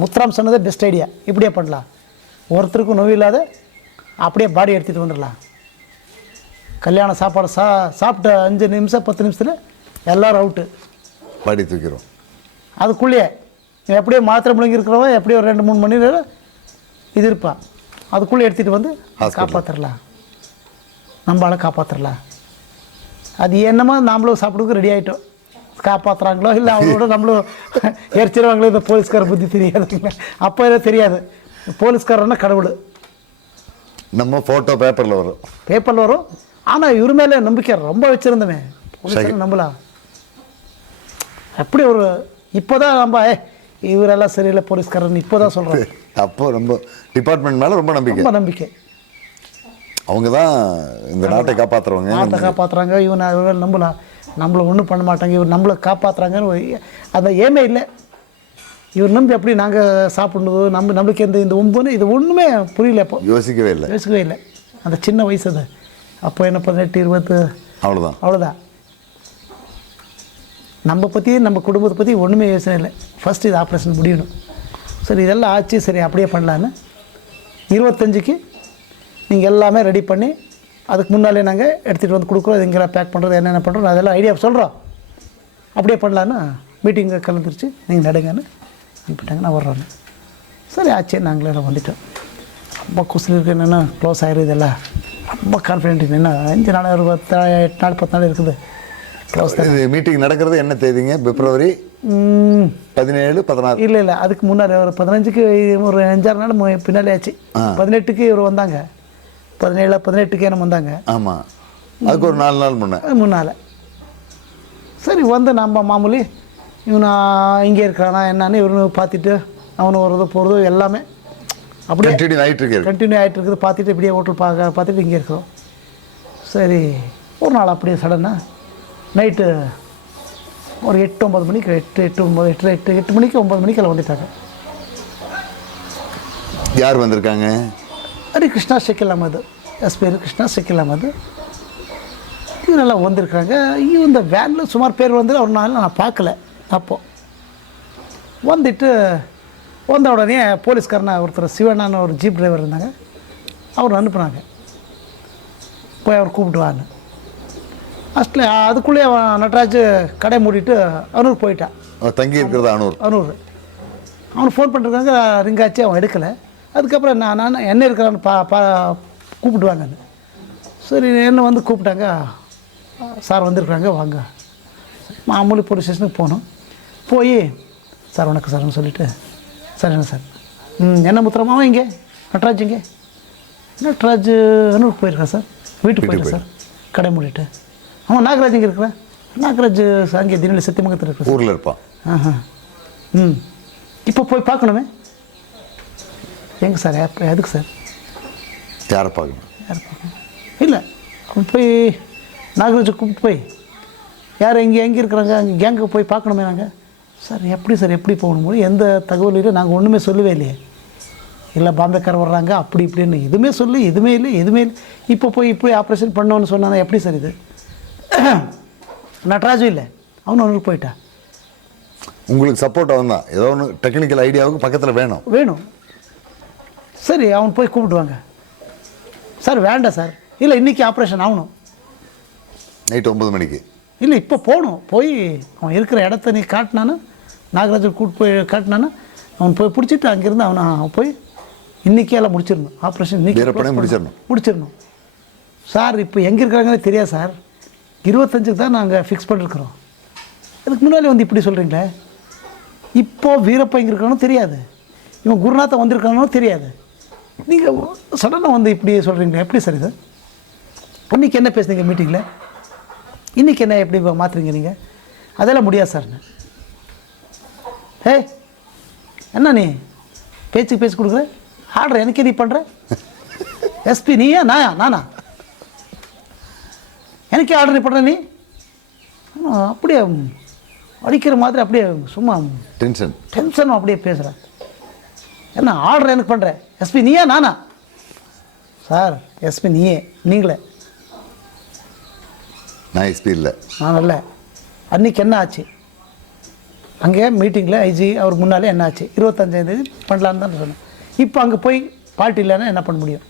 முத்துராம் சொன்னது best idea இப்படியே பண்ணலாம். ஒருத்தருக்கும் நோய் இல்லாத அப்படியே பாடி எடுத்துகிட்டு வந்துடலாம். கல்யாண சாப்பாடு சா சாப்பிட்ட அஞ்சு நிமிஷம் பத்து நிமிஷத்தில் எல்லாரும் அவுட்டு பாடி தூக்கிறோம் அதுக்குள்ளேயே எப்படியோ மாத்திரை முழுங்கி இருக்கிறவன் எப்படியோ ஒரு ரெண்டு மூணு மணி நேரம் இது இருப்பான். அதுக்குள்ளே எடுத்துகிட்டு வந்து. காப்பாற்றிடலாம் நம்மளால காப்பாற்றிடலாம் அது என்னமோ நாமளும் சாப்பிடுறதுக்கு ரெடி ஆகிட்டோம் காப்பாற்றுறாங்களோ இல்லை அவங்களோட நம்மளும் எரிச்சிருவாங்களோ? இந்த போலீஸ்கார புத்தி தெரியாதுங்களா அப்போ எதுவும் தெரியாது. போலீஸ்காரன்னா கடவுள். நம்ம ஃபோட்டோ பேப்பரில் வரும். பேப்பரில் வரும். ஆனால் இவர் மேலே நம்பிக்கை ரொம்ப வச்சுருந்தவன் போலீஸ்காரன் நம்பலாம் அப்படி ஒரு இப்போதான் நம்ம ஏ இவரெல்லாம் சரியில்லை போலீஸ்காரன் இப்போ தான் சொல்கிறோம் அப்போ ரொம்ப டிபார்ட்மெண்ட் மேலே ரொம்ப நம்பிக்கை. ரொம்ப நம்பிக்கை. அவங்க தான் இந்த நாட்டை காப்பாற்றுறவங்க நாட்டை காப்பாற்றுறாங்க இவன் இவர்கள் நம்பலாம் நம்மளை ஒன்றும் பண்ண மாட்டாங்க இவர் நம்மளை காப்பாற்றுறாங்கன்னு அந்த ஏமே இல்லை. இவர் நம்பி எப்படி நாங்கள் சாப்பிடுறது நம்ம நம்மளுக்கு எந்த இந்த ஒம்புன்னு இது ஒன்றுமே புரியல இப்போ. யோசிக்கவே இல்லை. யோசிக்கவே இல்லை. அந்த சின்ன வயசு அது. அப்போ என்ன பதினெட்டு இருபத்து அவ்வளோதான் அவ்வளோதான் நம்ம பற்றி நம்ம குடும்பத்தை பற்றி ஒன்றுமே யோசனை இல்லை. ஃபஸ்ட்டு இது ஆப்ரேஷன் முடியணும். சரி இதெல்லாம் ஆச்சு சரி அப்படியே பண்ணலான்னு. இருபத்தஞ்சுக்கு நீங்கள் எல்லாமே ரெடி பண்ணி அதுக்கு முன்னாலே நாங்கள் எடுத்துகிட்டு வந்து கொடுக்குறோம். இங்கே பேக் பண்ணுறது என்னென்ன பண்ணுறோம் அதெல்லாம் ஐடியா சொல்கிறோம் அப்படியே பண்ணலான்னு மீட்டிங்கை கலந்துருச்சு. நீங்கள் நடுங்கன்னு அனுப்பிட்டாங்க நான் வர்றேன்னு. சரி ஆச்சு. நாங்களே எல்லாம் வந்துட்டோம். ரொம்ப குசில் இருக்கு. என்னென்னா க்ளோஸ் ஆயிரும் இதெல்லாம் ரொம்ப கான்ஃபிடென்ட் என்ன அஞ்சு நாள் ஒரு பத்து நாள், எட்டு நாள் பத்து நாள் இருக்குது. க்ளோஸ் இது மீட்டிங் நடக்கிறது என்ன தேதிங்க? பிப்ரவரி பதினேழு பதினாறு. இல்லை இல்லை. அதுக்கு முன்னாடி ஒரு பதினஞ்சுக்கு ஒரு அஞ்சாறு நாள் பின்னாலே ஆச்சு. பதினெட்டுக்கு இவர் வந்தாங்க. பதினேழு பதினெட்டுக்கு என்ன வந்தாங்க. ஆமாம் அதுக்கு ஒரு நாலு நாள் முன்னே. முன்னால். சரி வந்து நம்ம மாமூலி இவனா இங்கே இருக்கிறானா என்னன்னு இவனு பார்த்துட்டு அவனு வர்றது போகிறது எல்லாமே அப்படியே கண்டினியூ ஆகிட்டு இருக்கு. கண்டினியூ ஆகிட்டு இருக்குது. பார்த்துட்டு இப்படியே ஹோட்டல் பார்க்க பார்த்துட்டு இங்கே இருக்கிறோம். சரி ஒரு நாள் அப்படியே சடனாக நைட்டு ஒரு எட்டு ஒம்பது மணிக்கு எட்டு எட்டு ஒம்பது எட்டு எட்டு எட்டு மணிக்கு ஒம்பது மணிக்கு எல்லாம் வந்துட்டாங்க. யார் வந்திருக்காங்க? அது கிருஷ்ணா ஷெக்கில் அஹமது எஸ் பேர் கிருஷ்ணா அஹமது இவரெல்லாம் வந்திருக்காங்க ஐயோ இந்த வேனில் சுமார் பேர் வந்து ஒரு நாள் நான் பார்க்கல. அப்போது வந்துட்டு வந்த உடனே போலீஸ்காரனா ஒருத்தர் சிவனான்னு ஒரு ஜீப் டிரைவர் இருந்தாங்க. அவர் அனுப்புனாங்க. போய் அவர் கூப்பிட்டு வான்னு. ஃபஸ்ட்டில் அதுக்குள்ளேயே அவன் நடராஜ் கடை மூடிட்டு அனூர் போயிட்டான். அவன் தங்கி இருக்கிறது அனூர். அனூர். அவனுக்கு ஃபோன் பண்ணிருக்காங்க. ரிங் ஆச்சு அவன் எடுக்கலை. அதுக்கப்புறம் நான் நான் என்ன இருக்கிறான்னு பா பா கூப்பிடுவாங்கன்னு சரி என்ன வந்து கூப்பிட்டாங்க சார் வந்திருக்காங்க வாங்க. மாமூலி போலீஸ் ஸ்டேஷனுக்கு போனோம். போய் சார் வணக்கம் சார்னு சொல்லிவிட்டு சார் என்ன சார்? ம் என்ன முத்திரமாவா இங்கே? நட்ராஜ் இங்கே? நட்ராஜ் அனூருக்கு போயிருக்கேன் சார்? வீட்டுக்கு போயிருக்கேன் சார்? கடை மூடிட்டு. அவன் நாகராஜ் இங்கே இருக்கிறேன். நாகராஜ் அங்கே தினலி சத்தியமங்கத்தில் இருக்கிறேன் ஊரில் இருப்பான். ஆஹா. ம். இப்போ போய் பார்க்கணுமே? எங்கே சார்? எதுக்கு சார்? யாரை பார்க்கணும் யார் பார்க்கணும் இல்லை அவன் போய் நாகராஜை கூப்பிட்டு போய். யார் எங்கே எங்கே இருக்கிறாங்க? அங்கே கேங்குக்கு போய் பார்க்கணுமே நாங்கள் சார் எப்படி சார் எப்படி போகணும்? எந்த தகவலும் நாங்கள் ஒன்றுமே சொல்லவே இல்லையே. இல்லை பாம்பேக்கார் வர்றாங்க அப்படி இப்படின்னு. எதுவுமே சொல்லு எதுவுமே இல்லை எதுவுமே இல்லை. இப்போ போய் இப்படி ஆப்ரேஷன் பண்ணோன்னு சொன்னாங்க எப்படி சார் இது? நட்ராஜும் இல்லை. அவனும் ஒன்று போயிட்டான் உங்களுக்கு சப்போர்ட் அவன் தான். ஏதோ ஒன்று டெக்னிக்கல் ஐடியாவுக்கு பக்கத்தில் வேணும். வேணும். சரி அவன் போய் கூப்பிடுவாங்க சார் வேண்டாம் சார். இல்லை இன்றைக்கி ஆப்ரேஷன் ஆகணும். நைட்டு ஒன்பது மணிக்கு. இல்லை இப்போ போகணும். போய் அவன் இருக்கிற இடத்த நீ காட்டினானா நாகராஜன் கூட்டு போய் காட்டினானா அவன் போய் பிடிச்சிட்டு அங்கேருந்து அவனை அவன் போய் இன்றைக்கே எல்லாம் முடிச்சிடணும். ஆப்ரேஷன் இன்னைக்கு. முடிச்சிடணும். முடிச்சிடணும். சார் இப்போ எங்கே இருக்கிறாங்கன்னே தெரியாது சார். இருபத்தஞ்சுக்கு தான் நாங்கள் ஃபிக்ஸ் பண்ணிருக்கிறோம். இதுக்கு முன்னாடி வந்து இப்படி சொல்கிறீங்களே இப்போ வீரப்பா எங்கே இருக்கானோ தெரியாது. இவன் குருநாதன் வந்திருக்கானோ தெரியாது. நீங்கள் சடனாக வந்து இப்படி சொல்கிறீங்களே எப்படி சார் இது? இன்னைக்கு என்ன பேசுனீங்க மீட்டிங்கில் இன்றைக்கி என்ன எப்படி மாற்றுறீங்க நீங்கள் அதெல்லாம் முடியாது சார். ஏய் என்ன நீ? பேச்சுக்கு பேச்சு கொடுக்குற? ஆர்டர் எனக்கே நீ பண்ணுற எஸ்பி நீயா? நாயா? நானா? எனக்கே ஆர்டர் நீ பண்ணுற நீ? அப்படியே அடிக்கிற மாதிரி அப்படியே சும்மா டென்ஷன் டென்ஷனும் அப்படியே பேசுகிற என்ன ஆர்டர் எனக்கு பண்ணுற SP Neeya Naana? Sir SP நீயே நீங்களே. நான் எஸ்பி இல்லை. நான் இல்லை அன்னைக்கு என்ன ஆச்சு? அங்கே மீட்டிங்கில் ஐஜி அவர் முன்னாலே என்னாச்சு இருபத்தஞ்சாந்தேதி பண்ணலான்னு தான் சொன்னேன். இப்போ அங்கே போய் பார்ட்டி இல்லைன்னா என்ன பண்ண முடியும்?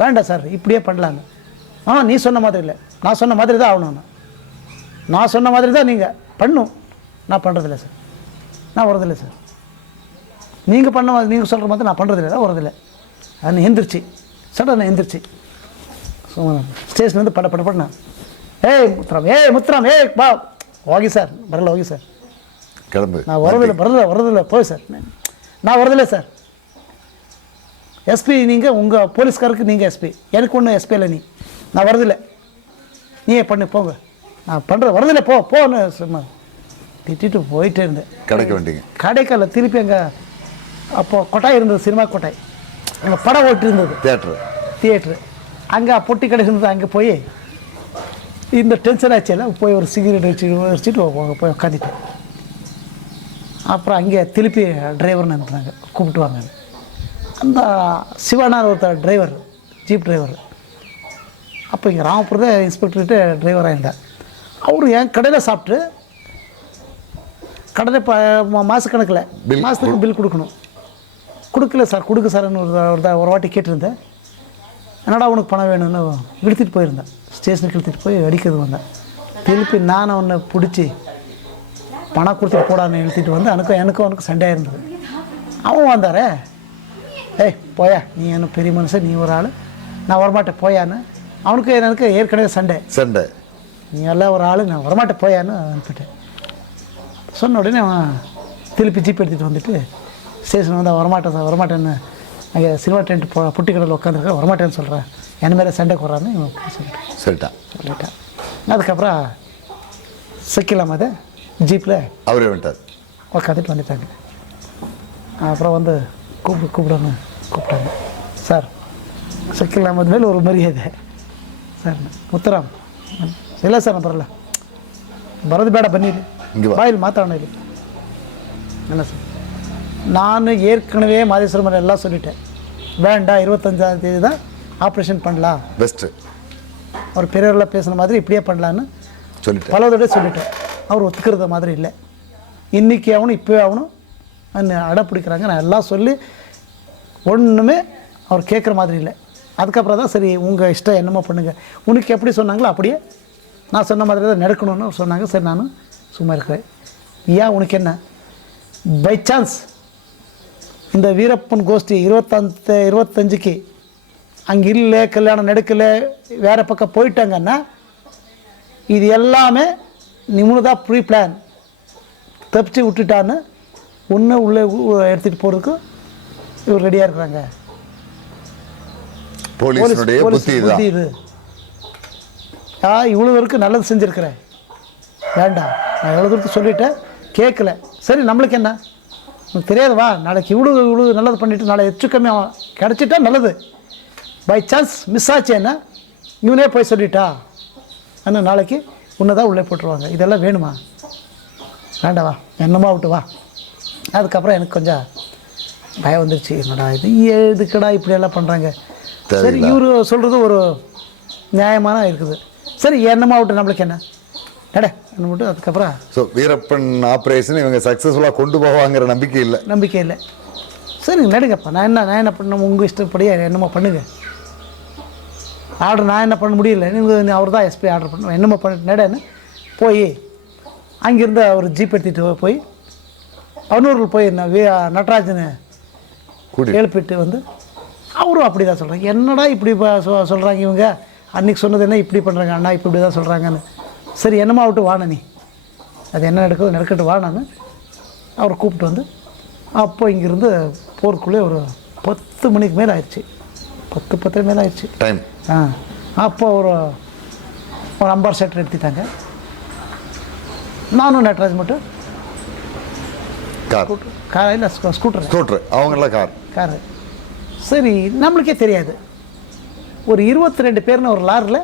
வேண்டாம் சார் இப்படியே பண்ணலான்னு ஆ நீ சொன்ன மாதிரி இல்லை. நான் சொன்ன மாதிரி தான் ஆகணும் நான். சொன்ன மாதிரி தான் நீங்கள் பண்ணும். நான் பண்ணுறதில்ல சார். நான் வரதில்லை சார். நீங்கள் பண்ண மாதிரி நீங்கள் சொல்கிற மாதிரி நான் பண்ணுறதில்ல வரதில்லை அது எந்திரிச்சு. சடனை எந்திரிச்சு. ஸோ ஸ்டேஷன் வந்து பட பட படனா. ஏய் முத்துராம் ஏய் முத்துராம் ஏய் பா ஓகே சார் வரல ஓகே சார். கிளம்பு. நான் வரதில்லை வரதில்லை வரதில்லை போய் சார். நான் வரதில்லை சார். எஸ்பி நீங்கள் உங்கள் போலீஸ்காருக்கு நீங்கள் எஸ்பி. எனக்கு ஒன்றும் எஸ்பி இல்லை நீ. நான் வரதில்லை நீயே பண்ணு போங்க. நான் பண்ணுற வரதில்லை போ போன்னு சும்மா திட்டிட்டு போயிட்டே இருந்தேன். கிடைக்க வேண்டிங்க கடைக்கால திருப்பி அங்கே அப்போது கொட்டாய் இருந்தது சினிமா கொட்டாய். அங்கே படம் ஓட்டி இருந்தது தியேட்டர். தியேட்ரு அங்கே பொட்டி கடை இருந்தது அங்கே போய் இந்த டென்ஷன் ஆச்சுல போய் ஒரு சிகரெட் வச்சு வச்சுட்டு போ- போய் உட்காந்துட்டேன் அப்புறம் அங்கே திருப்பி டிரைவர்னு அனுப்புனாங்க கூப்பிட்டு வாங்க. அந்த சிவானார் ஒருத்தர் டிரைவர் ஜீப் டிரைவர் அப்போ இங்கே ராமபுரத்தை இன்ஸ்பெக்டர்கிட்ட டிரைவராக இருந்தார் அவர் என் கடையில் சாப்பிட்டு கடையில் இப்போ மாதக்கணக்கில் மாதத்துக்கு பில் கொடுக்கணும். கொடுக்கல சார் கொடுக்க சார்னு ஒரு ஒரு வாட்டி கேட்டிருந்தேன். என்னடா உனக்கு பணம் வேணும்னு இழுத்துட்டு போயிருந்தேன். ஸ்டேஷனுக்கு இழுத்துட்டு போய் அடிக்கிறது வந்தேன். திருப்பி நான் அவனை பிடிச்சி பணம் கொடுத்துட்டு போடான்னு இழுத்துட்டு வந்து எனக்கும் எனக்கும் அவனுக்கு சண்டையாக இருந்தது அவன் வந்தாரே. ஏய் போயா. நீ என்ன பெரிய மனுஷன் நீ ஒரு ஆள். நான் வரமாட்டேன் போயான்னு. அவனுக்கு எனக்கு ஏற்கனவே சண்டை. சண்டை. நீ எல்லாம் ஒரு ஆள் நான் வரமாட்டேன் போயான்னு அனுப்பிட்டேன். சொன்ன உடனே அவன் திருப்பி ஜீப் எடுத்துகிட்டு வந்துட்டு ஸ்டேஷன் வந்து வரமாட்டேன் சார் வரமாட்டேன்னு. அங்கே சினிமா டென்ட் போ புட்டிக்கடையில் உட்காந்துருக்க வரமாட்டேன்னு சொல்கிறேன் என் மேலே சண்டைக்கு வரான்னு இவன் சொல்லிட்டேன் சொல்லிட்டான் சொல்லிட்டேன் அதுக்கப்புறம் சிக்கலாம் அது ஜீப்பில் அவரே வந்துட்டார். உட்காந்துட்டு வந்துட்டாங்க. அப்புறம் வந்து கூப்பிடு கூப்பிடணும் கூப்பிட்டாங்க. சார் சக்கில் அகமது மேலே ஒரு மரியாதை. சார் முத்துராம் இல்லை சார் நான் பரவாயில்ல பரது பேடா பண்ணிடு. பாயில் மாத்தாவணும் இல்லை என்ன சார்? நான் ஏற்கனவே மாதேஸ்வரம் மலை எல்லாம் சொல்லிட்டேன். வேண்டாம் இருபத்தஞ்சாம் தேதி தான் ஆப்ரேஷன் பண்ணலாம். பெஸ்ட்டு அவர் பெரியவர்களாக பேசுன மாதிரி இப்படியே பண்ணலான்னு சொல்லிட்டேன். பல தடவை சொல்லிட்டேன். அவர் ஒத்துக்கிறத மாதிரி இல்லை. இன்னைக்கு ஆகணும் இப்போவே ஆகணும் அடம் பிடிக்கிறாங்க. நான் எல்லாம் சொல்லி ஒன்றுமே அவர் கேட்குற மாதிரி இல்லை. அதுக்கப்புறம் தான் சரி உங்கள் இஷ்டம் என்னமோ பண்ணுங்கள் உனக்கு எப்படி சொன்னாங்களோ அப்படியே நான் சொன்ன மாதிரி தான் நடக்கணும்னு சொன்னாங்க. சரி நானும் சும்மா இருக்கிறேன். ஏன் உனக்கு என்ன? பை சான்ஸ் இந்த வீரப்பன் கோஷ்டி இருபத்தஞ்சு இருபத்தஞ்சுக்கு அங்கே இல்லை கல்யாணம் நடக்கலை வேறு பக்கம் போயிட்டாங்கன்னா இது எல்லாமே நிமுனதாக ப்ரீ பிளான் தப்பிச்சு விட்டுட்டான்னு ஒன்று உள்ளே எடுத்துகிட்டு போகிறதுக்கு இவர் ரெடியாக இருக்கிறாங்க. புத்தி இது. ஆ இவ்வளோ வரைக்கும் நல்லது செஞ்சுருக்கிறேன். வேண்டாம் நான் எவ்வளோ தூரத்துக்கு சொல்லிட்டேன் கேட்கல. சரி நம்மளுக்கு என்ன? உனக்கு தெரியாது வா நாளைக்கு இவ்வளோ இவ்வளோ நல்லது பண்ணிட்டு நாளை எச்சு கம்மி அவன் கிடச்சிட்டா நல்லது. பை சான்ஸ் மிஸ் ஆச்சு என்ன? இவனே போய் சொல்லிட்டா. ஆனால் நாளைக்கு உன்னை தான் உள்ளே போட்டுருவாங்க. இதெல்லாம் வேணுமா? வேண்டாம் வா. என்னமா விட்டு வா. அதுக்கப்புறம் எனக்கு கொஞ்சம் பயம் வந்துருச்சு. என்னடா இது? எதுக்குடா இப்படியெல்லாம் பண்ணுறாங்க சரி. இவர் சொல்கிறது ஒரு நியாயமான இருக்குது. சரி என்னமா விட்டு நம்மளுக்கு என்ன? நட விட்டு அதுக்கப்புறம் ஸோ வீரப்பன் ஆப்ரேஷன் இவங்க சக்ஸஸ்ஃபுல்லாக கொண்டு போவாங்கிற நம்பிக்கை இல்லை. நம்பிக்கை இல்லை. சரி நடுங்கப்பா. நான் என்ன நான் என்ன பண்ண உங்கள் இஷ்டப்படியே என்னமோ பண்ணுங்க. ஆர்டர் நான் என்ன பண்ண முடியல? நீங்கள் அவர் தான் எஸ்பி ஆர்டர் பண்ண என்னமோ பண்ண நடன்னு போய் அங்கேருந்து அவர் ஜீப் எடுத்துகிட்டு போய் அன்னூரில் போய் நடராஜனை எழுப்பிட்டு வந்து அவரும் அப்படி தான் சொல்கிறாங்க என்னடா இப்படி சொல்கிறாங்க இவங்க? அன்னைக்கு சொன்னது என்ன இப்படி பண்ணுறாங்க அண்ணா இப்படி தான் சொல்கிறாங்கன்னு சரி என்னமா விட்டு வாண்ண நீ. அது என்ன நடக்குது நடக்கட்டும் வானான்னு அவரை கூப்பிட்டு வந்து அப்போ இங்கேருந்து போகிறதுக்குள்ளே ஒரு பத்து மணிக்கு மேலே ஆயிடுச்சு. பத்து பத்து மேலே ஆயிடுச்சு. டைம் ஆ அப்போ ஒரு ஒரு அம்பார் செட்டர் எடுத்துட்டாங்க. நானும் நட்ராஜ் மட்டும். கார் கார் இல்லை ஸ்கூட்டர். ஸ்கூட்ரு அவங்களாம் கார் காரு சரி நம்மளுக்கே தெரியாது. ஒரு இருபத்தி ரெண்டு பேர்னு ஒரு லாரில்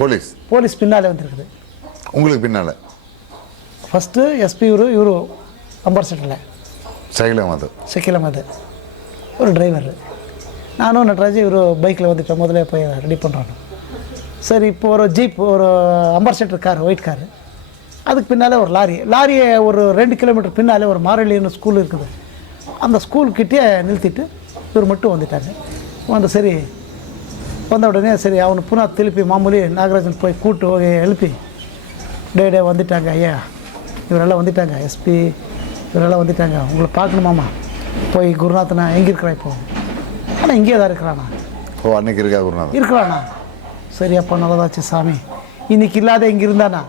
போலீஸ். போலீஸ் பின்னாலே வந்திருக்குது. உங்களுக்கு பின்னால்? ஃபஸ்ட்டு எஸ்பி இவரு இவரு அம்பர் செட்டில் சைலம் அது செக்கிலம் அது ஒரு டிரைவர் நானும் நட்ராஜ் இவர் பைக்கில் வந்துட்டோம். முதல்ல போய் ரெடி பண்ணுறோம் சரி இப்போ ஒரு ஜீப் ஒரு அம்பர் செட்டர் கார் ஒயிட் கார் அதுக்கு பின்னாலே ஒரு லாரி. லாரியை ஒரு ரெண்டு கிலோமீட்டர் பின்னாலே ஒரு மாரளின்னு ஸ்கூல் இருக்குது. அந்த ஸ்கூல்கிட்டே நிறுத்திட்டு இவர் மட்டும் வந்துட்டாங்க வந்து சரி வந்த உடனே சரி அவனை புனா திருப்பி மாமூலி நாகராஜன் போய் கூட்டு எழுப்பி டே டே வந்துட்டாங்க ஐயா. இவரெல்லாம் வந்துட்டாங்க எஸ்பி இவரெல்லாம் வந்துட்டாங்க. உங்களை பார்க்கணுமாமா போய் குருநாதனா எங்கே இருக்கிறா இப்போ? ஆனால் இங்கே தான் இருக்கிறானா? ஓ அன்னைக்கு இருக்கா குருநாதன்? இருக்கிறானா? சரி அப்போ நல்லதாச்சு சாமி. இன்னைக்கு இல்லாத இங்கே இருந்தானா?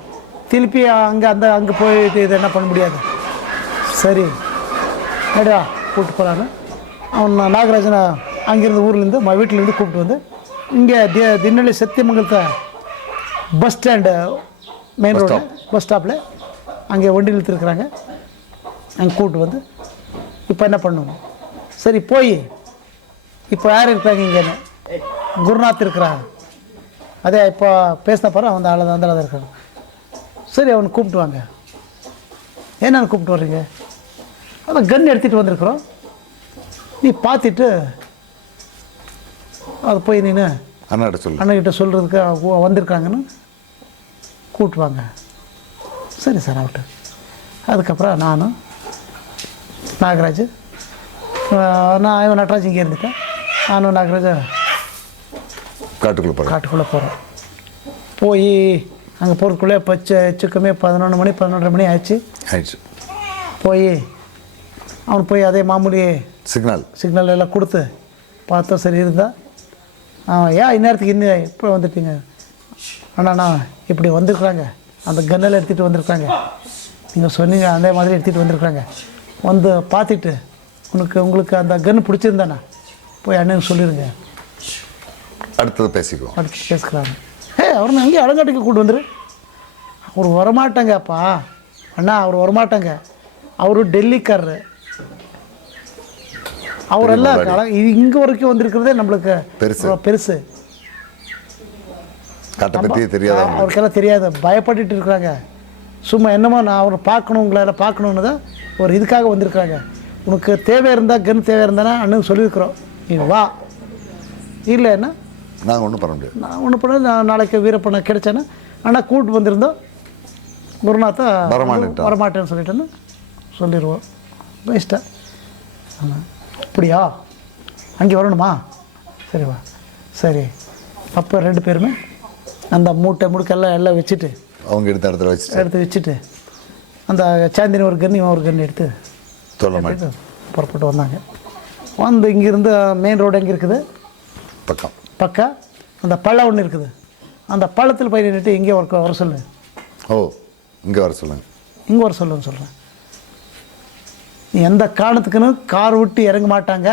திருப்பி அங்கே அந்த அங்கே போயிட்டு இது என்ன பண்ண முடியாது? சரி. மேடா கூப்பிட்டு போகிறான்னு அவன் நான் நாகராஜனை அங்கேருந்து ஊர்லேருந்து மா வீட்டிலேருந்து கூப்பிட்டு வந்து இங்கே தி திண்ணலி சத்தியமங்கலத்தை bus stand main road bus ஸ்டாப்பில் அங்கே வண்டி இழுத்துருக்குறாங்க அங்கே கூப்பிட்டு வந்து இப்போ என்ன பண்ணுவோம்? சரி போய். இப்போ யார் இருப்பாங்க இங்கேன்னு குருநாத் இருக்கிறான் அதே இப்போ பேசின பாரு அவன் ஆள் அந்த ஆள் இருக்கான். சரி அவனை கூப்பிட்டு வாங்க. என்னன்னு கூப்பிட்டு வர்றீங்க? அதான் கன் எடுத்துகிட்டு வந்திருக்கிறோம். நீ பார்த்துட்டு அது போய் நீனு அண்ணாட்ட சொல்லு. அண்ணன்கிட்ட சொல்கிறதுக்கு வந்திருக்காங்கன்னு கூப்பிட்டு வாங்க சரி சார் அவட்ட அதுக்கப்புறம் நானும் நாகராஜ் நான் இவன் நடராஜ் இங்கே இருந்துட்டேன். நானும் நாகராஜ் காட்டுக்குள்ள போகிறேன் காட்டுக்குள்ளே போகிறோம் போய் அங்கே போகிறதுக்குள்ளே பச்சை சுக்கமே பதினொன்று மணி பதினொன்றரை மணி ஆயிடுச்சு. ஆயிடுச்சு. போய் அவன் போய் அதே மாமூலி சிக்னல். சிக்னல் எல்லாம் கொடுத்து பார்த்தோம் சரி இருந்தா. அவன் ஏன் இந்நேரத்துக்கு இன்னும் இப்போ வந்துட்டீங்க? அண்ணா இப்படி வந்திருக்குறாங்க. அந்த கன்னெல்லாம் எடுத்துகிட்டு வந்திருக்காங்க நீங்கள் சொன்னீங்க அதே மாதிரி எடுத்துகிட்டு வந்திருக்காங்க வந்து பார்த்துட்டு உனக்கு உங்களுக்கு அந்த கன்று பிடிச்சிருந்தாண்ணா. போய் அண்ணனுக்கு சொல்லிடுங்க அடுத்தது பேசிக்குவோம். அடுத்து பேசுகிறாங்க ஏ அவரை அங்கேயே அலங்காட்டுக்கு கூட்டு வந்துரு. அவர் வரமாட்டாங்கப்பா. அண்ணா அவர் வரமாட்டாங்க. அவரு டெல்லிக்காரரு. அவரெல்லாம் இங்கே வரைக்கும் வந்திருக்கிறதே நம்மளுக்கு பெருசு. பெருசு. காட்டை பற்றியே தெரியாத அவருக்கெல்லாம் தெரியாது. பயப்பட்டுட்டு இருக்கிறாங்க. சும்மா என்னமோ நான் அவரை பார்க்கணும் உங்களால் பார்க்கணுன்னு தான் ஒரு இதுக்காக வந்திருக்காங்க உனக்கு தேவை இருந்தால் கன் தேவை இருந்தானா அண்ணனுக்கு சொல்லியிருக்கிறோம். நீ வா. இல்லைன்னா நாங்கள் ஒன்றும் பண்ண முடியாது. நான் ஒன்று பண்ண நான் நாளைக்கு வீரப்பண்ண கிடைச்சேன்னா ஆனால் கூட்டு வந்திருந்தோம். குருநாத்தா வரமாட்டேன்ட்டான். வரமாட்டேன்னு சொல்லிட்டேன்னு சொல்லிடுவோம். பெஸ்ட்டா ஆமாம் அப்படியா? அங்கே வரணுமா? சரி வா. சரி. அப்போ ரெண்டு பேருமே அந்த மூட்டை முடுக்கெல்லாம் எல்லாம் வச்சுட்டு அவங்க எடுத்த இடத்துல வச்சுட்டு. எடுத்து வச்சுட்டு அந்த சாந்தினி ஒரு கன்று இவன் ஒரு கன்று எடுத்து சொல்ல மாட்டேன். புறப்பட்டு வந்தாங்க. வந்து இங்கேருந்து மெயின் ரோடு எங்கே இருக்குது? பக்கம். பக்கம் அந்த பள்ளம் ஒன்று இருக்குது. அந்த பள்ளத்தில் போய் நின்றுட்டு இங்கே ஒரு வர சொல்லு. ஓ இங்கே வர சொல்லுங்க. இங்கே வர சொல்லுன்னு சொல்கிறேன் நீ எந்த காரணத்துக்குன்னு கார் விட்டு இறங்க மாட்டாங்க.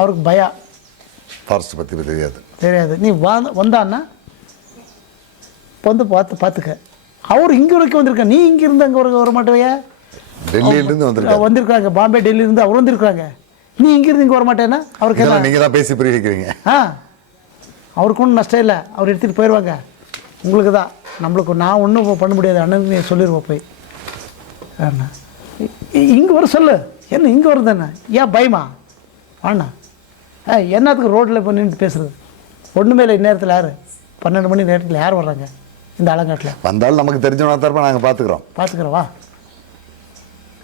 அவருக்கு பயா. ஃபாரஸ்ட் பற்றி தெரியாது. தெரியாது. நீ வா வந்தான்னா வந்து பார்த்து பார்த்துக்க. அவர் இங்கே வரைக்கும் வந்திருக்க நீ இங்கே இருந்து அங்கே வர வர மாட்டேவையா? டெல்லியிலேருந்து வந்திருக்காரு. வந்திருக்காங்க. பாம்பே டெல்லியிலேருந்து அவர் வந்திருக்காங்க. நீ இங்கிருந்து இங்கே வர மாட்டேன்னா அவருக்கு என்ன? இதெல்லாம் நீங்கள் தான் பேசி புரிய வைக்கிறீங்க. ஆ. அவருக்கு ஒன்றும் நஷ்டம் இல்லை. அவர் எடுத்துகிட்டு போயிடுவாங்க உங்களுக்கு தான். நம்மளுக்கு நான் ஒன்றும் பண்ண முடியாது. அண்ணனுக்கு நீ சொல்லிடுவோம் போய். அண்ணா. இங்கே வர சொல்லு. என்ன இங்கே வருது என்ன? ஏன் பயமா? அண்ணா. ஏ என்னத்துக்கு ரோட்டில் இப்போ நின்று பேசுறது? ஒன்றுமே இல்லை இந்நேரத்தில் யார்? பன்னெண்டு மணி நேரத்தில் யார் வர்றாங்க? இந்த அலங்காட்டில் வந்தாலும் நமக்கு தெரிஞ்சவனா தரப்ப நாங்கள் பார்த்துக்குறோம். பார்த்துக்கிறவா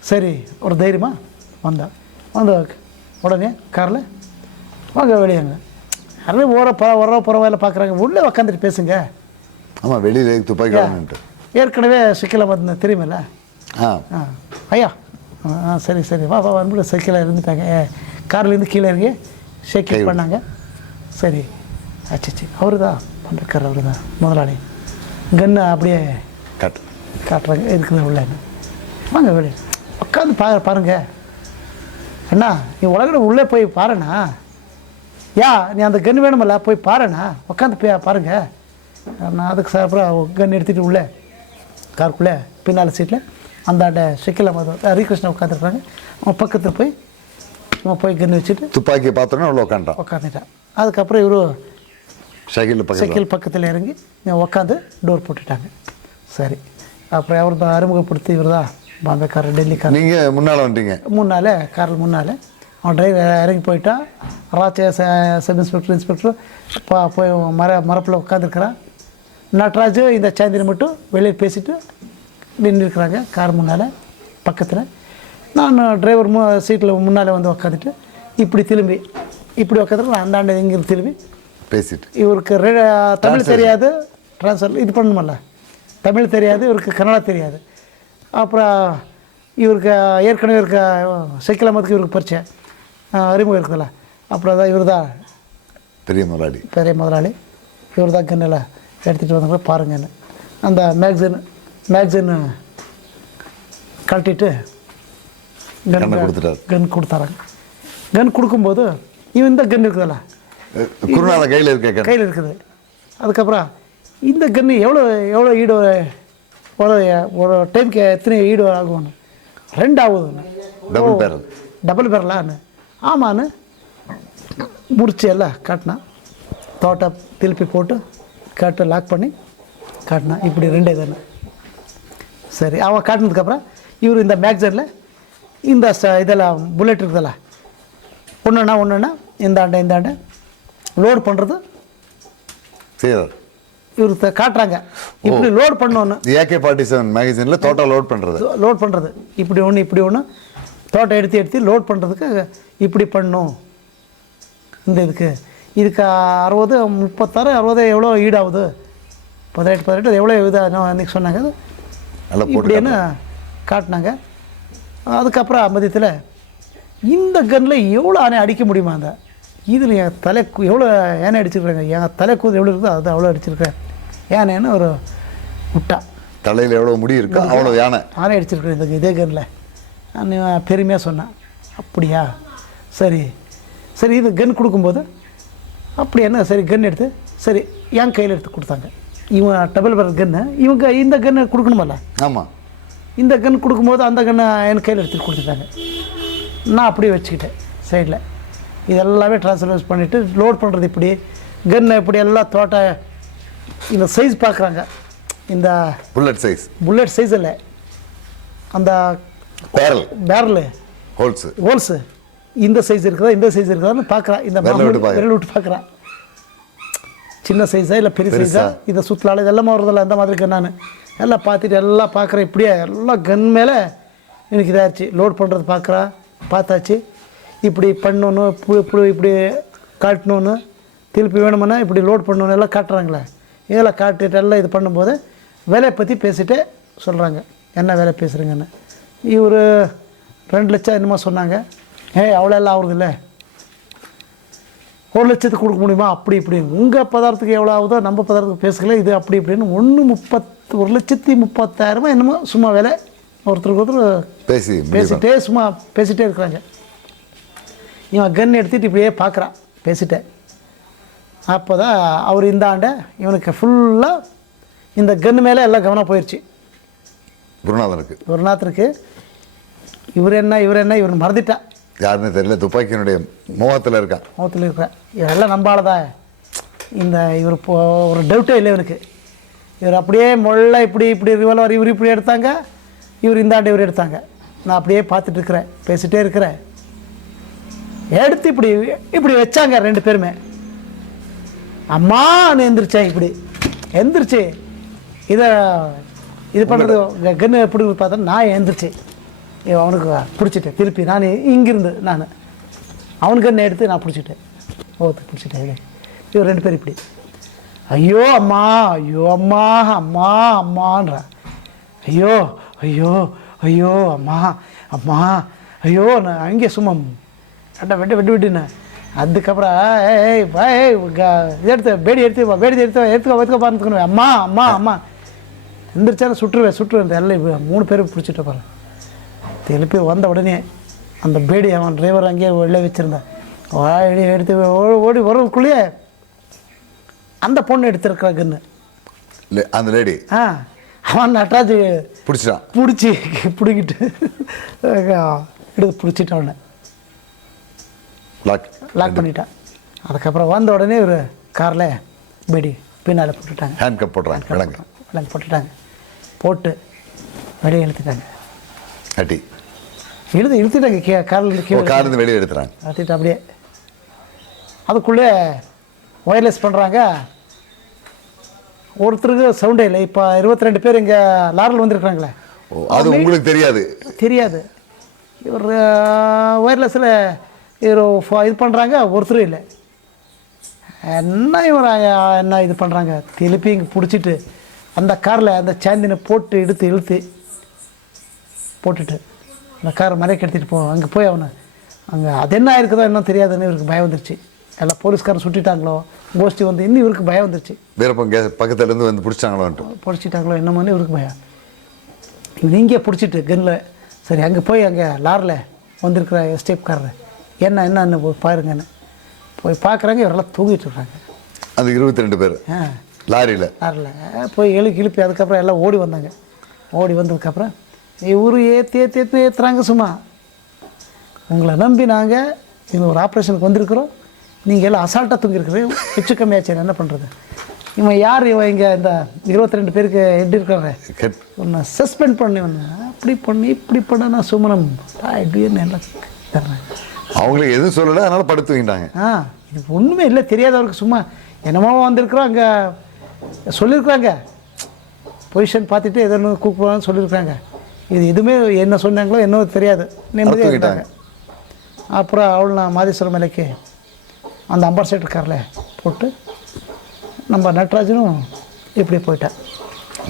சரி ஒரு தைரியமா வந்தா. வந்து உடனே காரில் வாங்க வெளியேங்க யாருமே ஓர ப வர பரவாயில்ல பார்க்குறாங்க. உள்ளே உக்காந்துட்டு பேசுங்க. ஆமாம் வெளியில் துப்பாக்கி ஏற்கனவே சிக்கலை வந்து தெரியுமில்ல? ஆ. ஆ ஐயா. ஆ சரி சரி. வா வா வந்து சைக்கிளில் இருந்துட்டாங்க. ஏ, கார்லேருந்து கீழே இறங்கி ஷேக்கிங் பண்ணாங்க. சரி. ஆச்சு அவரு தான் பண்ணிருக்கார் அவரு தான் முதலாளி. கன்னு அப்படியே காட்டு. காட்டுறாங்க. இருக்குது உள்ள? வாங்க வெளியே உட்காந்து பா பாருங்க. அண்ணா நீ உலகிட உள்ளே போய் பாருண்ணா. யா நீ அந்த கன் வேணுமில்ல போய் பாருண்ணா. உட்காந்து போய் பாருங்க. நான் அதுக்கு சார் அப்புறம் கன் எடுத்துகிட்டு உள்ளே. காருக்குள்ளே பின்னால் சீட்டில் அந்தாண்ட ஷெக்கில் மது ஹரிகிருஷ்ணன் உட்காந்துருக்குறாங்க அவன் பக்கத்தில் போய் அவன் போய் கன் வச்சுட்டு துப்பாக்கியை பார்த்தோன்னே அவ்வளோ உட்காந்துட்டான் உட்காந்துட்டான் அதுக்கப்புறம் இவரு பக்கத்தில். சைக்கிள் பக்கத்தில் இறங்கி உட்காந்து டோர் போட்டுட்டாங்க. சரி. அப்புறம் அவர் தான் அறிமுகப்படுத்தி இவர் தான் பாம்பேக்காரர் டெல்லிக்காரர். நீங்கள் முன்னால் வந்துட்டீங்க. முன்னால் காரில் முன்னால். அவன் டிரைவர் இறங்கி போயிட்டான். ராஜ சப் இன்ஸ்பெக்டர் இன்ஸ்பெக்டர் பா போய் மர மரப்பில் உட்காந்துருக்கிறான் நட்ராஜ் இந்த சாந்தினி மட்டும் வெளியே பேசிட்டு நின்று இருக்கிறாங்க கார் முன்னால் பக்கத்தில். நான் டிரைவர் மு சீட்டில் முன்னால் வந்து உக்காந்துட்டு இப்படி திரும்பி இப்படி உக்காந்துட்டு நான் அந்தாண்ட இங்கே திரும்பி பேசிட்டு. இவருக்கு தமிழ் தெரியாது. ட்ரான்ஸ்ஃபர் இது பண்ணணுமல்ல. தமிழ் தெரியாது இவருக்கு கன்னடா தெரியாது. அப்புறம் இவருக்கு ஏற்கனவே இருக்க சைக்கிள் அமத்துக்கு இவருக்கு பரிச்சை. அறிமுகம் இருக்குதுல்ல. அப்புறம் தான் இவர் தான் பெரிய முதலாளி. பெரிய முதலாளி. இவர் தான் கண்ணில் எடுத்துகிட்டு வந்தாங்க. பாருங்கன்னு. அந்த மேக்சின் மேக்சின் கழட்டிட்டு கன் கொடுத்துட்டாரு. கன் கொடுத்தாராங்க. கன் கொடுக்கும்போது இவன் இந்த கன் இருக்குதுல்ல. குருநாத கையில் இருக்க கையில் இருக்குது. அதுக்கப்புறம் இந்த கன்று எவ்வளோ எவ்வளோ ஈடு ஒரு ஒரு டைமுக்கு எத்தனை ஈடு ஆகும்னு? ரெண்டு ஆகுதுன்னு Double barrel. டபுள் பேரலான்னு ஆமான்னு. முடிச்சு எல்லாம் காட்டினா. தோட்டை திருப்பி போட்டு காட்டை லாக் பண்ணி காட்டினா. இப்படி ரெண்டே தானே சரி அவன் காட்டினதுக்கப்புறம் இவர் இந்த மேக்சரில் இந்த ச இதெல்லாம் புல்லட் இருக்குதுல்ல. ஒன்றுனா ஒன்றுனா இந்தாண்ட இந்தாண்ட லோடு பண்ணுறது செய்யறார் இவர் காட்டுறாங்க. இப்படி லோட் பண்ணோன்னு. ஏகே ஃபார்ட்டி செவன் மேகசினில் தோட்டம் லோட் பண்ணுறது லோட் பண்ணுறது இப்படி ஒன்று இப்படி ஒன்று தோட்டம் எடுத்து எடுத்து லோட் பண்ணுறதுக்கு இப்படி பண்ணும். இந்த இதுக்கு. இதுக்கு அறுபது முப்பத்தாறு அறுபது எவ்வளோ ஈடாகுது? பதினெட்டு பதினெட்டு எவ்வளோ இதாக அன்றைக்கி சொன்னாங்க அது? இப்படின்னு காட்டினாங்க. அதுக்கப்புறம் மதியத்தில் இந்த கன்னில் எவ்வளோ ஆனை அடிக்க முடியுமா அந்த? இதில் என் தலை எவ்வளோ யானை அடிச்சிருக்காங்க என் தலை கூது எவ்வளோ இருக்குதோ அது அவ்வளோ அடிச்சிருக்கேன் யானைன்னு ஒரு விட்டா தலையில் எவ்வளோ முடி இருக்கோ அவ்வளோ யானை. ஆனை அடிச்சிருக்கிறேன் இந்த இதே கன்னில் நான் பெருமையாக சொன்னேன். அப்படியா? சரி. சரி இது கன் கொடுக்கும்போது அப்படி என்ன? சரி கன் எடுத்து சரி என் கையில் எடுத்து கொடுத்தாங்க. இவன் டபுள் பர் கன்னு. இவங்க இந்த கன்னை கொடுக்கணுமல்ல? ஆமாம் இந்த கன் கொடுக்கும்போது அந்த கன்னை என் கையில் எடுத்து கொடுத்துட்டாங்க. நான் அப்படியே வச்சுக்கிட்டேன் சைடில் இதெல்லாமே ட்ரான்ஸ்ஃபர் பண்ணிவிட்டு லோட் பண்ணுறது இப்படி கன்னை இப்படி எல்லாம் தோட்ட இந்த சைஸ் பார்க்குறாங்க. இந்த புல்லட் சைஸ் புல்லட் சைஸ் இல்லை. அந்த பேரல் பேரலு ஹோல்ஸு ஹோல்ஸு இந்த சைஸ் இருக்குதா இந்த சைஸ் இருக்குதான்னு பார்க்குறான் இந்த விரல விட்டு பார்க்கறா. சின்ன சைஸா இல்லை பெரிய சைஸா? இதை சுற்றலாள் இதெல்லாம் வருதில்ல அந்த மாதிரி கன் நான் எல்லாம் பார்த்துட்டு எல்லாம் பார்க்குறேன் இப்படியே எல்லாம் கன் மேலே எனக்கு இதாச்சு லோட் பண்ணுறது பார்க்குறா. பார்த்தாச்சு. இப்படி பண்ணணும் இப்படி இப்படி இப்படி காட்டணுன்னு திருப்பி வேணுமுன்னா இப்படி லோட் பண்ணணும் எல்லாம் காட்டுறாங்களே. இதெல்லாம் காட்டிட்டு எல்லாம் இது பண்ணும்போது வேலையை பற்றி பேசிட்டே சொல்கிறாங்க என்ன வேலை பேசுகிறீங்கன்னு இவர் ரெண்டு லட்சம் என்னமோ சொன்னாங்க. ஏய் அவ்வளோ எல்லாம் ஆகுறது இல்லை. ஒரு லட்சத்துக்கு கொடுக்க முடியுமா? அப்படி இப்படி உங்கள் பதார்த்தத்துக்கு எவ்வளோ ஆகுதோ நம்ம பதார்த்தத்துக்கு பேசல இது அப்படி இப்படின்னு ஒன்று முப்பத்து ஒரு லட்சத்தி முப்பத்தாயிரமா என்னமோ சும்மா வேலை ஒருத்தருக்கு ஒருத்தர் பேசி பேசிட்டே சும்மா பேசிட்டே இருக்கிறாங்க. இவன் கன் எடுத்துட்டு இப்படியே பார்க்குறான். பேசிட்டேன். அப்போ தான் அவர் இந்த ஆண்டை இவனுக்கு ஃபுல்லாக இந்த கன் மேலே எல்லாம் கவனம் போயிடுச்சு குருநாதனுக்கு ஒரு நாத்திற்கு இவர் என்ன இவர் என்ன இவர் மறந்துட்டா. யாருன்னு தெரியல துப்பாக்கியினுடைய மோகத்தில் இருக்கான் முகத்தில் இருக்கிறேன் இவரெல்லாம் நம்பாளதா இந்த இவர் இப்போ ஒரு டவுட்டே இல்லை இவனுக்கு. இவர் அப்படியே முள்ள இப்படி இப்படி ரிவால்வர் இவர் இப்படி எடுத்தாங்க. இவர் இந்தாண்டு இவர் எடுத்தாங்க. நான் அப்படியே பார்த்துட்டு இருக்கிறேன் பேசிட்டே இருக்கிறேன். எடுத்து இப்படி இப்படி வச்சாங்க ரெண்டு பேருமே. அம்மான்னு எந்திரிச்சேன் இப்படி. எந்திரிச்சு இதை இது பண்ணுறது கன்னு எப்படி பார்த்தா நான் எந்திரிச்சு. அவனுக்கு பிடிச்சிட்டேன். திருப்பி நான் இங்கிருந்து நான். அவனுக்கு கண்ணை எடுத்து நான் பிடிச்சிட்டேன். ஓத்து பிடிச்சிட்டேன். இவர் ரெண்டு பேரும் இப்படி. ஐயோ அம்மா ஐயோ அம்மா அம்மா அம்மான்ற. ஐயோ ஐயோ ஐயோ அம்மா அம்மா ஐயோ நான் அங்கே சும்மா அண்ணா வெட்டு வெட்டு வெட்டுன்னு அதுக்கப்புறம் ஏய் ஏய் இது எடுத்து பேடி எடுத்து பேடி எடுத்து எடுத்துக்கோ எடுத்துக்கோ பார்த்துக்கணும் அம்மா அம்மா அம்மா. எந்திரிச்சாலும் சுட்டுருவேன் சுட்டுருவேன் எல்லாம் மூணு பேரும் பிடிச்சிட்டு பாரு திருப்பி வந்த உடனே அந்த பேடி அவன் டிரைவர் அங்கேயே உள்ளே வச்சுருந்தான் ஓடி எடுத்து ஓடி ஓடி வரதுக்குள்ளேயே அந்த பொண்ணு எடுத்திருக்கிறா கன்று அந்த லேடி ஆ அவன் நட்ராஜ் பிடிச்சிட்டான். பிடிச்சி பிடிக்கிட்டு எடுத்து பிடிச்சிட்டான் அவனை லாக் லாக் பண்ணிட்டான் அதுக்கப்புறம் வந்த உடனே ஒரு காரில் பேடி பின்னால் போட்டுட்டாங்க. ஹேண்ட் கப் போடுறாங்க விலங்கு. விலங்கு போட்டுட்டாங்க. போட்டு வெளியே இழுத்துட்டாங்க. அட்டி இழுத்து இழுத்துட்டாங்க. கீ காரில் கீழே கார் இருந்து வெளியே எடுத்துறாங்க அழுத்திட்டு அப்படியே. அதுக்குள்ளே ஒயர்லெஸ் பண்ணுறாங்க ஒருத்தருக்கு சவுண்டே இல்லை. இப்போ இருபத்தி ரெண்டு பேர் இங்கே லாரில் வந்திருக்கிறாங்களே. அது உங்களுக்கு தெரியாது. தெரியாது. இவர் ஒயர்லெஸில் இவர் ஃபோ- இது பண்ணுறாங்க ஒருத்தரும் இல்லை. என்ன இவர் என்ன இது பண்ணுறாங்க திருப்பி இங்கே பிடிச்சிட்டு அந்த காரில் அந்த சாந்தினை போட்டு இழுத்து இழுத்து போட்டுட்டு அந்த காரை மலைக்கு எடுத்துகிட்டு போ அங்கே போய் அவனை அங்கே அது என்ன இருக்குதோ இன்னும் தெரியாதுன்னு இவருக்கு பயம் வந்துருச்சு. எல்லாம் போலீஸ்காரன் சுட்டிட்டாங்களோ கோஷ்டி வந்து இன்னும் இவருக்கு பயம் வந்துருச்சு. வீரப்பன் கே பக்கத்துல இருந்து வந்து பிடிச்சாங்களான்ட்டு பிடிச்சிட்டாங்களோ என்னமோன்னு இவருக்கு பயம். நீங்கள் பிடிச்சிட்டு கன்னில் சரி அங்கே போய் அங்கே லாரில் வந்திருக்கிற எஸ்டேப்காரர் என்ன என்னன்னு போய் பாருங்கன்னு. போய் பார்க்குறாங்க இவரெல்லாம் தூங்கிட்டு இருக்காங்க. அந்த இருபத்தி ரெண்டு பேர் லாரியில். லாரியில். போய் எழு இழுப்பி அதுக்கப்புறம் எல்லாம் ஓடி வந்தாங்க. ஓடி வந்ததுக்கப்புறம் இவரு ஏற்றி ஏற்றி ஏற்றி ஏற்றுறாங்க சும்மா. உங்களை நம்பி நாங்கள் இந்த ஒரு ஆப்ரேஷனுக்கு வந்திருக்கிறோம். நீங்கள் எல்லாம் அசால்ட்டாக தூங்கிருக்கிறீங்க எச்சு கம்மியாச்சு. என்ன பண்ணுறது இவன் யார்? இவன் இங்கே இந்த இருபத்தி ரெண்டு பேருக்கு எப்படி இருக்கிறாரு உன்னை சஸ்பெண்ட் பண்ணி ஒன்று அப்படி பண்ணி இப்படி பண்ண நான் சுமனம் இப்படி என்ன தர்றேன் அவங்களுக்கு எதுவும் சொல்லலை அதனால படுத்து தூங்கிட்டாங்க. ஆ இது ஒன்றுமே இல்லை தெரியாதவருக்கு சும்மா என்னமோ வந்திருக்கிறோம் அங்கே சொல்லியிருக்கிறாங்க பொசிஷன் பார்த்துட்டு எதோ ஒன்று கூப்பிடுவான்னு சொல்லியிருக்காங்க இது எதுவுமே என்ன சொன்னாங்களோ என்னவோ தெரியாது. நிம்மதியாக. இருந்தாங்க. அப்புறம் அவள் நான் மாதேஸ்வரம் மலைக்கு அந்த அம்பாசேட்டர் காரில் போட்டு நம்ம நட்ராஜனும் இப்படி போயிட்டேன்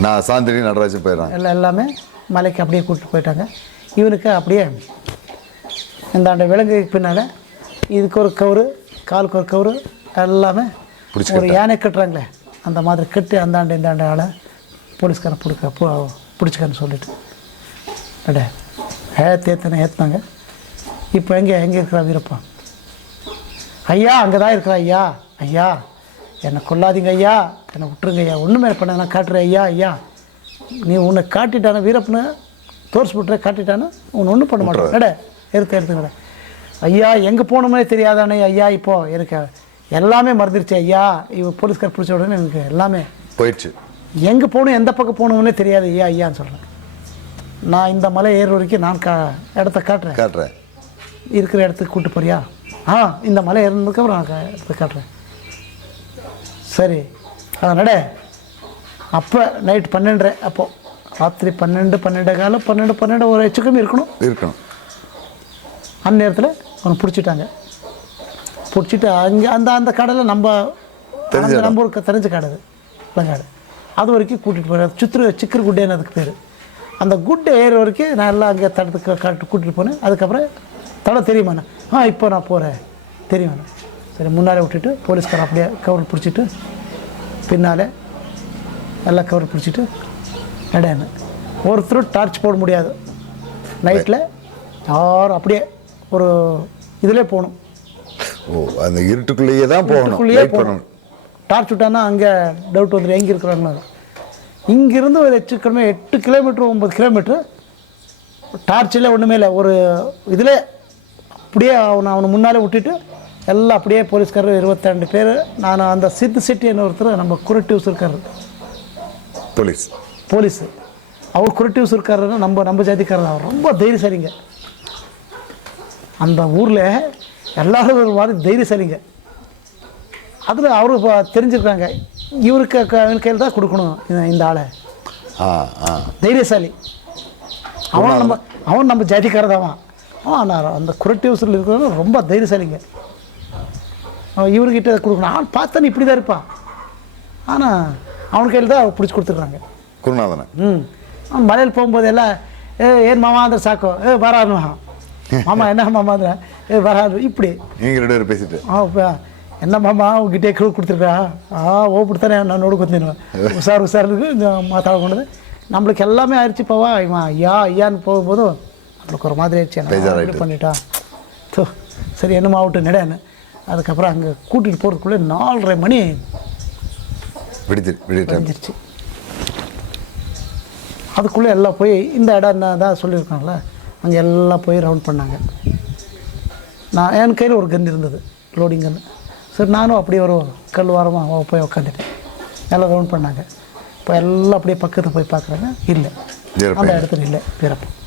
நான் சாந்தினி நடராஜன் போயிடுறாங்க. எல்லாம் எல்லாமே மலைக்கு அப்படியே கூட்டிட்டு போயிட்டாங்க. இவனுக்கு அப்படியே இந்த ஆண்டு விலங்குக்கு பின்னால் இதுக்கு ஒரு கவுரு காலுக்கு ஒரு கவுரு எல்லாமே ஒரு யானை கட்டுறாங்களே அந்த மாதிரி கட்டி அந்த ஆண்டு இந்த ஆண்டு ஆளை போலீஸ்காரன் பிடிக்க பிடிச்சிக்கன்னு சொல்லிட்டு. அடே ஏற்று ஏத்தனை ஏற்றுனாங்க இப்போ எங்கே எங்கே இருக்கிறா வீரப்பா? ஐயா அங்கே தான் இருக்கிறா ஐயா. ஐயா என்னை கொல்லாதீங்க ஐயா. என்னை விட்டுருங்க ஐயா. ஒன்றுமே பண்ண நான் காட்டுறேன் ஐயா ஐயா. நீ உன்னை காட்டிட்டான வீரப்பனை தோர்ஸ் விட்டுற காட்டிட்டானா உன்னை ஒன்றும் பண்ண மாட்டேன். எடுத்து எடுத்துங்கட ஐயா எங்கே போகணுமே தெரியாதானே? ஐயா இப்போ எனக்கு எல்லாமே மறந்துருச்சு ஐயா. இவ போலீஸ்கார் பிடிச்ச உடனே எனக்கு எல்லாமே. போயிடுச்சு. எங்கே போகணும் எந்த பக்கம் போகணும்னே தெரியாது ஐயா ஐயான்னு சொல்கிறேன் நான் இந்த மலை ஏறுற வரைக்கும் நான் கா இடத்த காட்டுறேன். காட்டுறேன். இருக்கிற இடத்துக்கு கூட்டு போறியா? ஆ இந்த மலை ஏறினதுக்கப்புறம் நான் இடத்த காட்டுறேன். சரி நட. அப்போ நைட் பன்னெண்டரை அப்போது ராத்திரி பன்னெண்டு பன்னெண்டு காலம் பன்னெண்டு பன்னெண்டு ஒரு எச்சுக்கமே இருக்கணும். இருக்கணும். அந்நேரத்தில் அவனை பிடிச்சிட்டாங்க. பிடிச்சிட்டு அங்கே அந்த அந்த கடலை நம்ம அந்த. நம்ம ஊருக்கு தெரிஞ்ச காடு அது. இளங்காடு அது வரைக்கும் கூட்டிகிட்டு போய் சித்திர சிக்கர் குட்டேன்னு அதுக்கு பேர். அந்த குட்டை ஏற வரைக்கும் நான் எல்லாம் அங்கே தடத்துக்கு காட்டு கூட்டிகிட்டு போனேன். அதுக்கப்புறம் தடம் தெரியுமாண்ணா ஆ இப்போ நான் போகிறேன் தெரியுமாண்ணா சரி முன்னாலே விட்டுட்டு போலீஸ்காரன் அப்படியே கவர் பிடிச்சிட்டு பின்னாலே எல்லாம் கவர் பிடிச்சிட்டு நடையானு ஒருத்தரும் டார்ச் போட முடியாது. நைட்டில் யாரும் அப்படியே ஒரு இதிலே போகணும். ஓ அந்த இருட்டுக்குள்ளேயே தான் போகணும். பண்ணணும். டார்ச் விட்டானா அங்கே டவுட் வந்துடும் எங்கே இருக்கிறாங்கன்னு இங்கிருந்து ஒரு எட்டு கிலோமீ எட்டு கிலோமீட்டர் ஒம்பது கிலோமீட்டர் டார்ச்சில் ஒன்றுமே இல்லை. ஒரு இதில் அப்படியே அவனை அவனை முன்னாலே விட்டுட்டு எல்லாம் அப்படியே போலீஸ்காரர் இருபத்திரெண்டு பேர் நான் அந்த சித்து செட்டின்னு ஒருத்தர் நம்ம குரட்டிவ்ஸ் இருக்காரு போலீஸ். போலீஸு. அவர் குரட்டிவ்ஸ் இருக்காருன்னா நம்ம நம்ம ஜாதிக்காரர் அவர். ரொம்ப தைரியசாலிங்க. அந்த ஊரில் எல்லாரும் ஒரு மாதிரி தைரியசாலிங்க. அதில் அவரு இப்போ தெரிஞ்சுருக்காங்க. இவருக்கு கையில் தான் கொடுக்கணும் இந்த ஆளை. தைரியசாலி. அவன் நம்ம அவன் நம்ம ஜாதிக்காரதாவான் அவன். அந்த குரட்டி இருக்கிறவங்க ரொம்ப தைரியசாலிங்க. இவர்கிட்ட கொடுக்கணும். அவன் பார்த்தானே இப்படி தான் இருப்பான். ஆனால் அவன் கையில் தான் பிடிச்சி கொடுத்துருக்காங்க. குருநாதனை. ம். அவன் மலையில் போகும்போதெல்லாம் ஏ ஏன் மாமா அந்த சாக்கோ? ஏ வரானுவான் மாமா என்ன மாமா ஏ வராது இப்படி. நீங்கள் ரெண்டு பேர் பேசிட்டு. ஆ என்ன மாமா உங்ககிட்டே கிளவு கொடுத்துருக்கா? ஆ ஓ நான் நோடு கொடுத்தேன் உஷார் உஷாருக்கு கொண்டது. நம்மளுக்கு எல்லாமே ஆயிடுச்சு இப்போவா இவன் ஐயா ஐயான்னு போகும்போது நம்மளுக்கு ஒரு மாதிரி ஆயிடுச்சு பண்ணிட்டா? ஸோ சரி என்னமா ஆகட்டும் நிடையான்னு அதுக்கப்புறம் அங்கே கூட்டிகிட்டு போகிறதுக்குள்ளே நாலரை மணி விடுத்து விடுத்துருச்சு அதுக்குள்ளே எல்லாம் போய் இந்த இடம் என்ன தான் சொல்லியிருக்காங்களே அங்கே எல்லாம் போய் ரவுண்ட் பண்ணாங்க. நான் என் கையில் ஒரு கன் இருந்தது லோடிங் கன் சரி நானும் அப்படியே ஒரு கல் வாரமாக போய் உக்காந்துட்டேன் எல்லாம் ரவுண்ட் பண்ணாங்க. இப்போ எல்லாம் அப்படியே பக்கத்தில் போய் பார்க்குறாங்க இல்லை. அந்த இடத்துல இல்லை வீரப்பன்